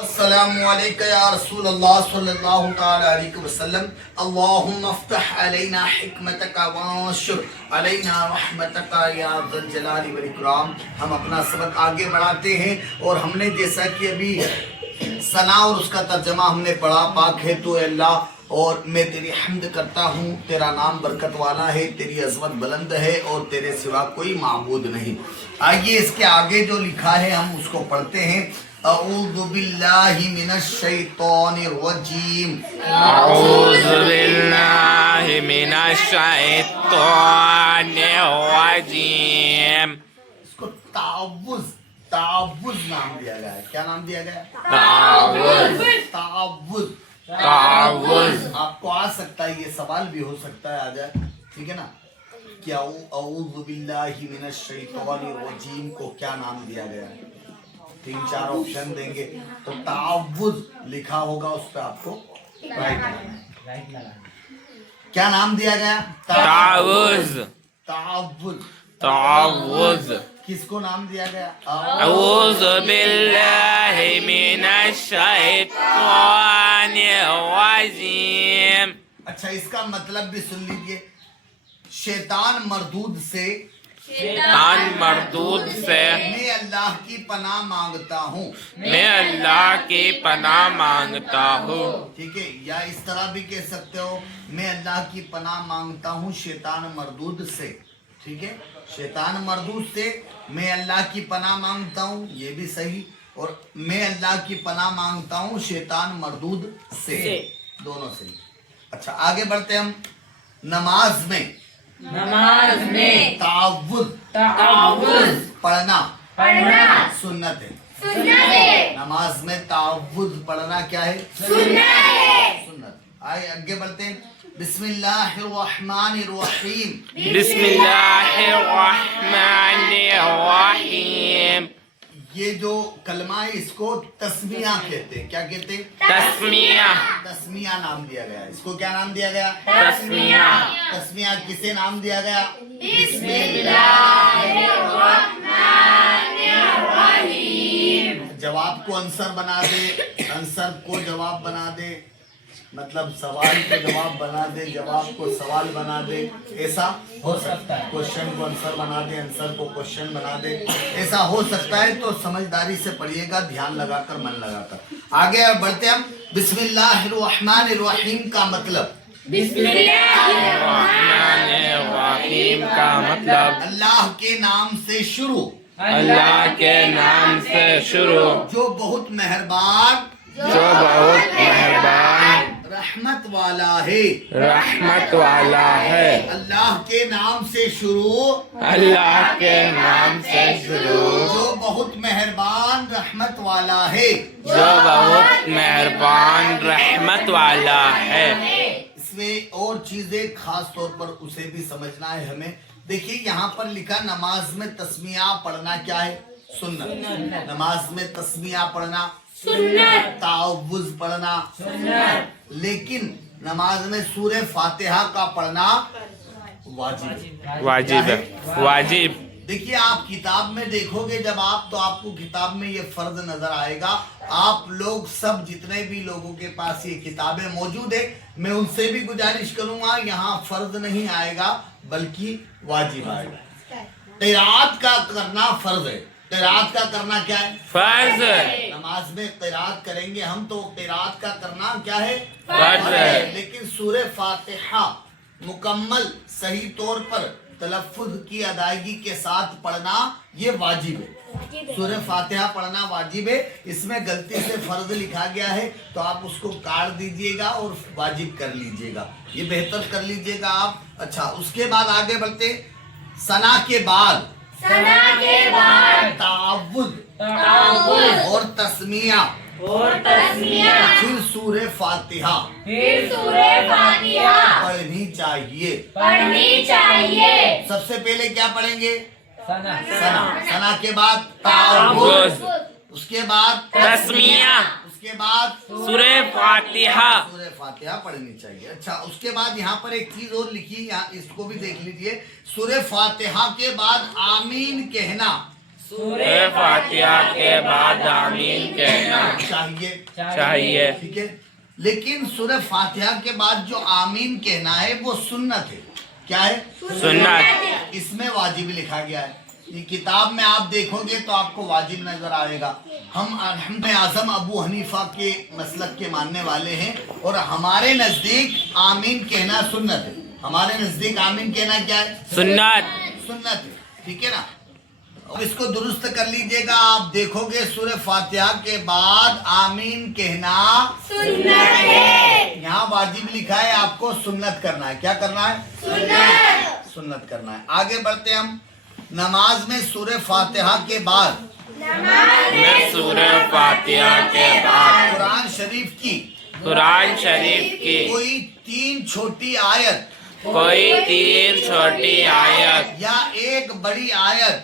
السلام علیکم یا رسول اللہ صلی اللہ تعالی علیہ وسلم اللہم افتح علینا حکمتک وانشر علینا رحمتک یا ذا الجلال والاکرام۔ ہم اپنا سبق آگے بڑھاتے ہیں اور ہم نے جیسا کہ ابھی ثنا اور اس کا ترجمہ ہم نے پڑھا، پاک ہے تو اے اللہ اور میں تیری حمد کرتا ہوں، تیرا نام برکت والا ہے، تیری عظمت بلند ہے اور تیرے سوا کوئی معبود نہیں۔ آئیے اس کے آگے جو لکھا ہے ہم اس کو پڑھتے ہیں۔ اعوذ باللہ من الشیطان الرجیم، اعوذ باللہ من الشیطان الرجیم۔ اس کو تعوذ نام دیا گیا ہے۔ کیا نام دیا گیا ہے؟ تعوذ۔ آپ کو آ سکتا ہے، یہ سوال بھی ہو سکتا ہے، آ جائے، ٹھیک ہے نا، کیا اعوذ باللہ من الشیطان الرجیم کو کیا نام دیا گیا ہے؟ 3-4 آپشن دیں گے تو تعوذ لکھا ہوگا، اس پہ آپ کو رائٹ لگانا ہے۔ کیا نام دیا گیا؟ تعوذ۔ تعوذ کس کو نام دیا گیا؟ اعوذ باللہ من الشیطان الرجیم۔ اچھا، اس کا مطلب بھی سن لیجئے، شیطان مردود سے، شیطان مردود سے میں اللہ کی پناہ مانگتا ہوں۔ میں اللہ کی پناہ مانگتا ہوں۔ ٹھیک ہے، یا اس طرح بھی کہہ سکتے ہو، میں اللہ کی پناہ مانگتا ہوں شیطان مردود سے۔ ٹھیک ہے، شیطان مردود سے میں اللہ کی پناہ مانگتا ہوں، یہ بھی صحیح، اور میں اللہ کی پناہ مانگتا ہوں شیطان مردود سے، دونوں صحیح۔ اچھا آگے بڑھتے ہم۔ نماز میں تعوذ پڑھنا سنت ہے۔ نماز میں تعوذ پڑھنا کیا ہے؟ سنت۔ آئے آگے بڑھتے ہیں۔ بسم اللہ الرحمن الرحیم۔ بسم اللہ الرحمن الرحیم۔ یہ جو کلمہ ہے اس کو تسمیہ کہتے ہیں۔ کیا کہتے ہیں؟ تسمیہ۔ تسمیہ نام دیا گیا۔ اس کو کیا نام دیا گیا؟ تسمیہ۔ تسمیہ کسے نام دیا گیا؟ بسم اللہ الرحمن الرحیم۔ جواب کو آنسر بنا دے، آنسر کو جواب بنا دے، مطلب سوال کو جواب بنا دے، جواب کو سوال بنا دے، ایسا ہو سکتا ہے۔ کوشچن کو آنسر بنا دے، آنسر کو کوشچن بنا دے، ایسا ہو سکتا ہے۔ تو سمجھداری سے پڑھیے گا، دھیان لگا کر، من لگا کر۔ آگے بڑھتے ہم۔ بسم اللہ الرحمن الرحیم کا مطلب، بسم اللہ الرحمن الرحیم کا مطلب اللہ کے نام سے شروع، اللہ کے نام سے شروع، جو بہت مہربان جو بہت مہربان رحمت والا ہے۔ رحمت والا ہے۔ اللہ کے نام سے شروع، اللہ کے نام سے شروع، جو بہت مہربان رحمت والا ہے۔ جو بہت مہربان رحمت والا ہے۔ اس میں اور چیزیں خاص طور پر اسے بھی سمجھنا ہے ہمیں۔ دیکھیے یہاں پر لکھا نماز میں تسمیہ پڑھنا کیا ہے؟ سنت۔ نماز میں تسمیہ پڑھنا سنت، تعوذ پڑھنا سنت، لیکن نماز میں سورہ فاتحہ کا پڑھنا واجب۔ واجب ہے، واجب۔ دیکھیے آپ کتاب میں دیکھو گے جب آپ، تو آپ کو کتاب میں یہ فرض نظر آئے گا۔ آپ لوگ سب جتنے بھی لوگوں کے پاس یہ کتابیں موجود ہیں، میں ان سے بھی گزارش کروں گا، یہاں فرض نہیں آئے گا بلکہ واجب آئے گا۔ قرات کا کرنا فرض ہے۔ قرات کا کرنا کیا ہے؟ فرض ہے۔ نماز میں قرات کریں گے ہم تو قرات کا کرنا کیا ہے؟ فرض ہے۔ لیکن سورہ فاتحہ مکمل صحیح طور پر تلفظ کی ادائیگی کے ساتھ پڑھنا یہ واجب ہے۔ سورہ فاتحہ پڑھنا واجب ہے۔ اس میں غلطی سے فرض لکھا گیا ہے تو آپ اس کو کاٹ دیجئے گا اور واجب کر لیجئے گا، یہ بہتر کر لیجئے گا آپ۔ اچھا اس کے بعد آگے بڑھتے، ثنا کے بعد تعوذ اور تسمیہ، پھر سورہ فاتحہ پڑھنی چاہیے۔ سب سے پہلے کیا پڑھیں گے؟ ثنا کے بعد تعوذ، اس کے بعد تسمیہ، اس کے بعد سورہ فاتحہ۔ سورہ فاتحہ پڑھنی چاہیے۔ اچھا اس کے بعد یہاں پر ایک چیز اور لکھی، یہاں اس کو بھی دیکھ لیجئے۔ سورہ فاتحہ کے بعد آمین کہنا سورہ فاتحہ کے بعد آمین کہنا چاہیے. ٹھیک ہے. لیکن سورہ فاتحہ کے بعد جو آمین کہنا ہے وہ سنت ہے. کیا ہے؟ سنت. اس میں واجب لکھا گیا ہے. یہ کتاب میں آپ دیکھو گے تو آپ کو واجب نظر آئے گا. ہم حمد اعظم ابو حنیفہ کے مسلک کے ماننے والے ہیں اور ہمارے نزدیک آمین کہنا سنت ہے. ہمارے نزدیک آمین کہنا کیا ہے؟ سنت ہے. ٹھیک ہے نا. اب اس کو درست کر لیجئے گا. آپ دیکھو گے سورہ فاتحہ کے بعد آمین کہنا سنت ہے. یہاں واجب لکھا ہے, آپ کو سنت کرنا ہے. کیا کرنا ہے؟ سنت کرنا ہے. آگے بڑھتے ہیں ہم. نماز میں سورہ فاتحہ کے بعد سورہ فاتحہ کے بعد قرآن شریف کی کوئی 3 چھوٹی آیت یا ایک بڑی آیت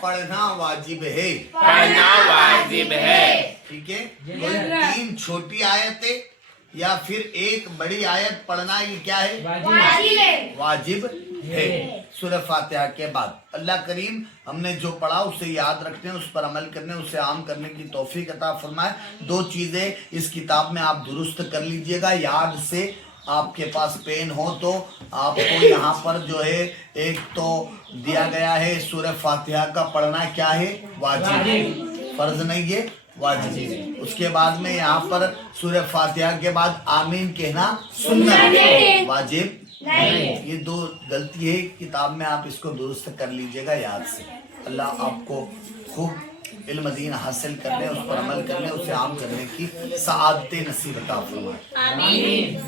پڑھنا واجب ہے. ٹھیک ہے. کوئی 3 چھوٹی آیتیں یا پھر ایک بڑی آیت پڑھنا یہ کیا ہے؟ واجب ہے سورہ فاتحہ کے بعد. اللہ کریم ہم نے جو پڑھا اسے یاد رکھنے, اس پر عمل کرنے, اسے عام کرنے کی توفیق عطا فرمائے. 2 چیزیں اس کتاب میں آپ درست کر لیجئے گا یاد سے. آپ کے پاس پین ہو تو آپ کو یہاں پر جو ہے ایک تو دیا گیا ہے سورہ فاتحہ کا پڑھنا کیا ہے؟ واجب. فرض نہیں ہے, واجب. اس کے بعد میں یہاں پر سورہ فاتحہ کے بعد آمین کہنا سنت, واجب نہیں. یہ 2 غلطی ہے کتاب میں, آپ اس کو درست کر لیجئے گا یاد سے. اللہ آپ کو خوب علم دین حاصل کرنے, اس پر عمل کرنے, اسے عام کرنے کی سعادت نصیب عطا فرمائے. آمین.